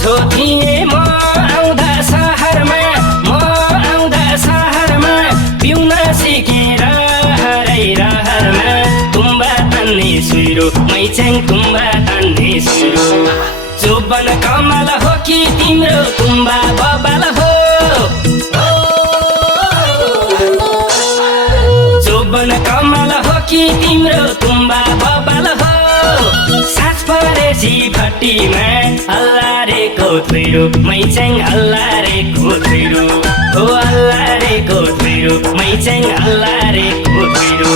बोझो थिए म आउँदा सहरमा पिउन सिकेर हरै रहरमा तुम्बा तान्ने सुइरो मैच्याङ तुम्बा तान्ने सुइरो जोबन कमल हो कि तिम्रो तुम्बा बबाल हो जोबन कमल हो कि तिम्रो तुम्बा बबाल हो सास परेसी भट्टीमा अल्लारेको थुइरो मैच्याङ अल्लारेको थुइरो हो अल्लारेको थुइरो मैच्याङ अल्लारेको थुइरो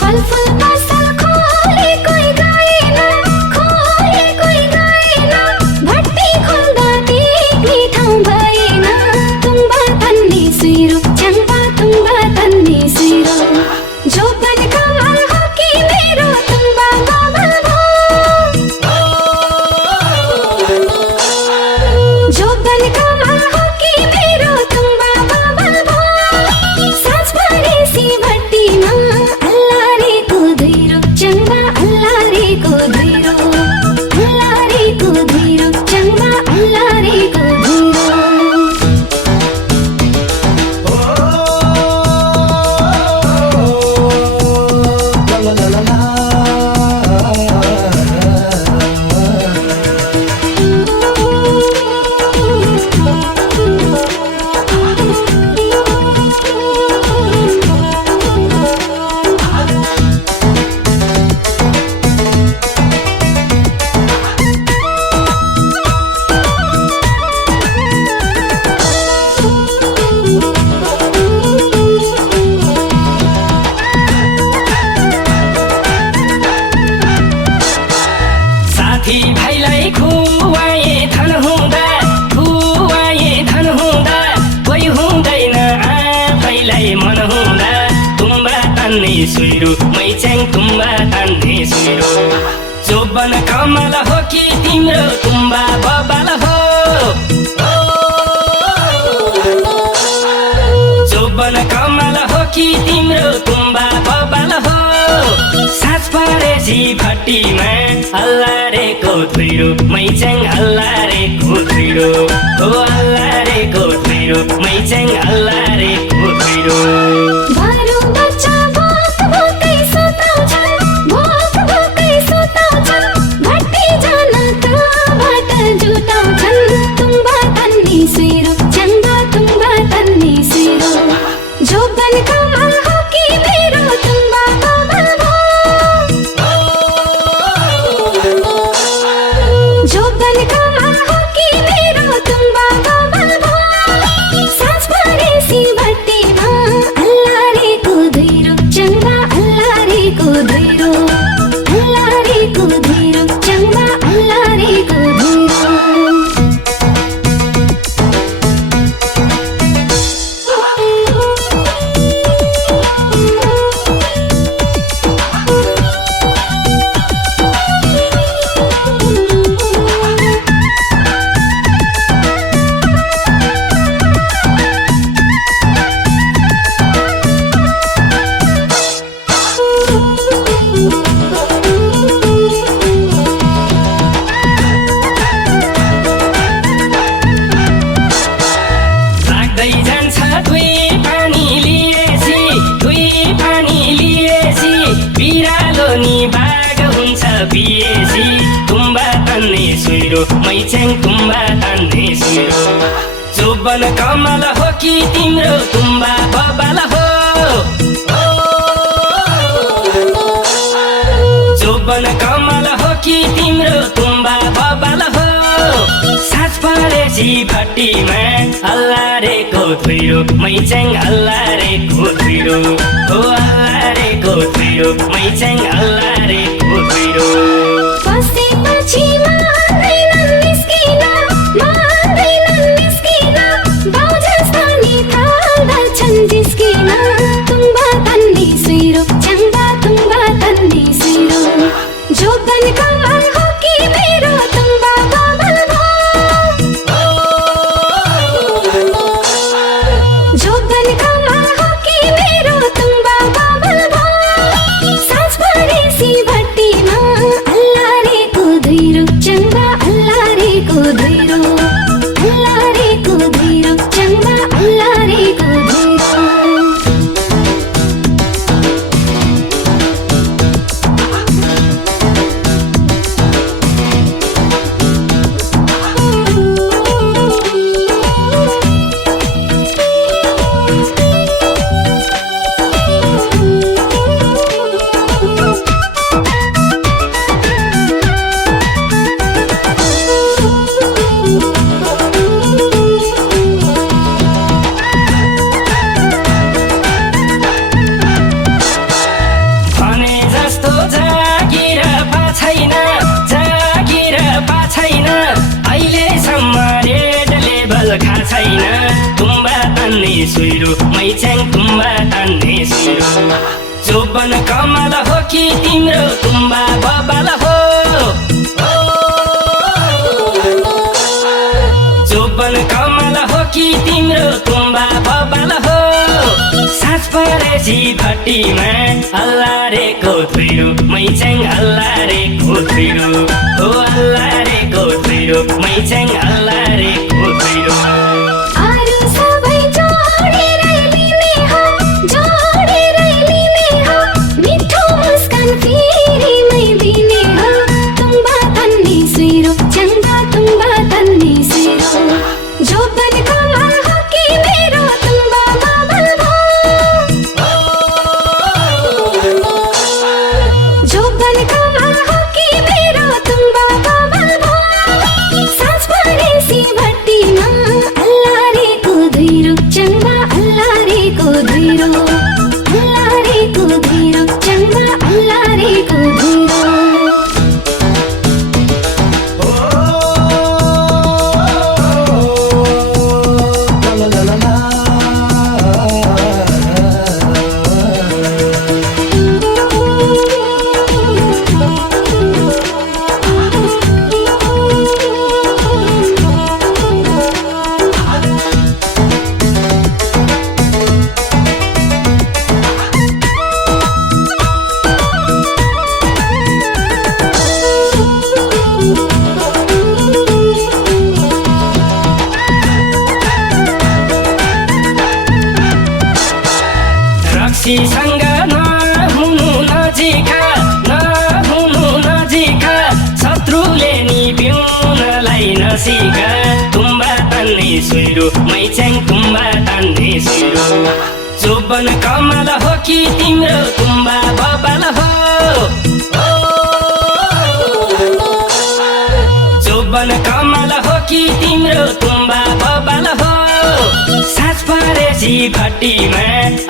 फलफुल पसल खोले कोही गएन भट्टी खोल्दा देख्ने ठाउँ भएन तुम्बा तान्ने सुइरो च्याङ्बा तुम्बा तान्ने सुइरो जोबन कमल हो कि मेरो तुम्बा बबाल हो जोबन कमल हो कि मेरो तुम्बा बबाल हो साँझ परेसी भट्टीमा अल्लारेको धुइरो च्याङ्बा अल्लारेको धुइरो च्याङ्बा अल्लारेको धुइरो साथी भाइलाई खुवाए धन हुँदा कोही हुँदैन आफैलाई मन हुँदा तुम्बा तान्ने सुइरो मैच्याङ तुम्बा तान्ने सुइरो जोबन कमल हो कि तिम्रो तुम्बा बबाल हो जोबन कमल हो कि तिम्रो तुम्बा बबाल हो साँझ परेसी भट्टीमा अल्लारेको थुइरो मैच्याङ अल्लारेको थुइरो हो अल्लारेको थुइरो मैच्याङ अल्लारेको थुइरो बारो बच्चा भोक भोकै सुताउँछन् भट्टी जान तबाट जुटाउँछन् तुम्बा तान्ने सुइरो च्याङ्बा तुम्बा तान्ने सुइरो जोबन कमल हो कि मेरो तुम्बा बबाल हो जोबन कमल हो कि मेरो तुम्बा बबाल हो साँझ परेसी भट्टीमा अल्लारेको धुइरो च्याङ्बा अल्लारेको धुइरो च्याङ्बा अल्लारेको धुइरो लाग्दै जान्छ दुई पानी लिएसी बिरालो नि बाघ हुन्छ पिएसी तुम्बा तान्ने सुइरो मैच्याङ तुम्बा तान्ने सुइरो जोबन कमल हो कि तिम्रो तुम्बा बबाल हो जोबन कमल हो कि तिम्रो तुम्बा बबाल हो साँझ परेसी भट्टीमा अल्लारेको थुइरो मैच्याङ अल्लारेको थुइरो हो अल्लारेको थुइरो मैच्याङ अल्लारेको थुइरो बसेपछि मान्दैनन् निस्किन बाउजस्तानी थाल्दछन् जिस्किन तुम्बा तान्ने सुइरो च्याङ्बा तुम्बा तान्ने सुइरो जोबन कमल हो कि मेरो तुम्बा बबाल हो जोबन कमल हो कि मेरो तुम्बा बबाल हो साँझ परेसी भट्टीमा जोबन कमल हो कि तिम्रो तुम्बा बबाल हो जोबन कमल हो कि तिम्रो तुम्बा बबाल हो साँझ परेपछि भट्टीमा अल्लारेको धुइरो मैच्याङ अल्लारेको धुइरो हो अल्लारेको धुइरो मैच्याङ अल्लारेको धुइरो अरू सबै जोडेरै लिने हो जोडेरै लिने हो मिठो मुस्कान फेरि मै दिने हो तुम्बा तन्ने सुइरो च्याङ्बा तुम्बा तन्ने सुइरो जोबन कमल हो कि मेरो तुम्बा बबल भो जोबन कमल हो कि मेरो तुम्बा बबल भो साँझ परेपछि भट्टीमा अल्लारेको धुइरो च्याङ्बा अल्लारेको धुइरो च्याङ्बा अल्लारेको धुइरो रक्सीसँग नहुनु नजिका शत्रुले नि पिउनलाई नसिका तुम्बा तान्ने सुइरो मैच्याङ तुम्बा तान्ने सुइरो जोबन कमल हो कि तिम्रो तुम्बा बबाल हो जोबन कमल हो कि तिम्रो तुम्बा बबाल हो साँझ परेपछि भट्टीमा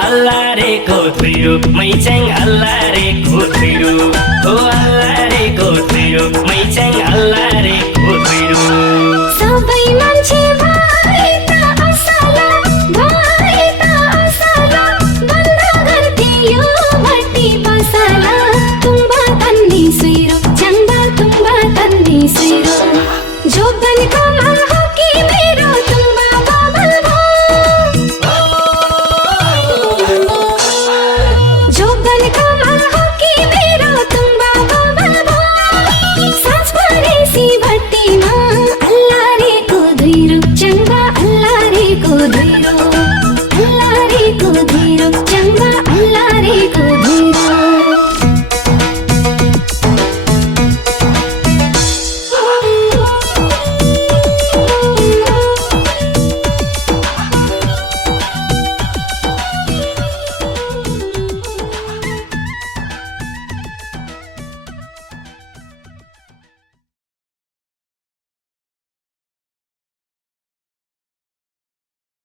अल्लारेको धुइरो मैच्याङ अल्लारेको धुइरो हो अल्लारेको धुइरो मैच्याङ अल्लारेको धुइरो सबै मान्छे भए त असल बन्द गर्थे यो भट्टी पसल तुम्बा तन्ने सुइरो च्याङ्बा तुम्बा तन्ने सुइरो जोबन कमल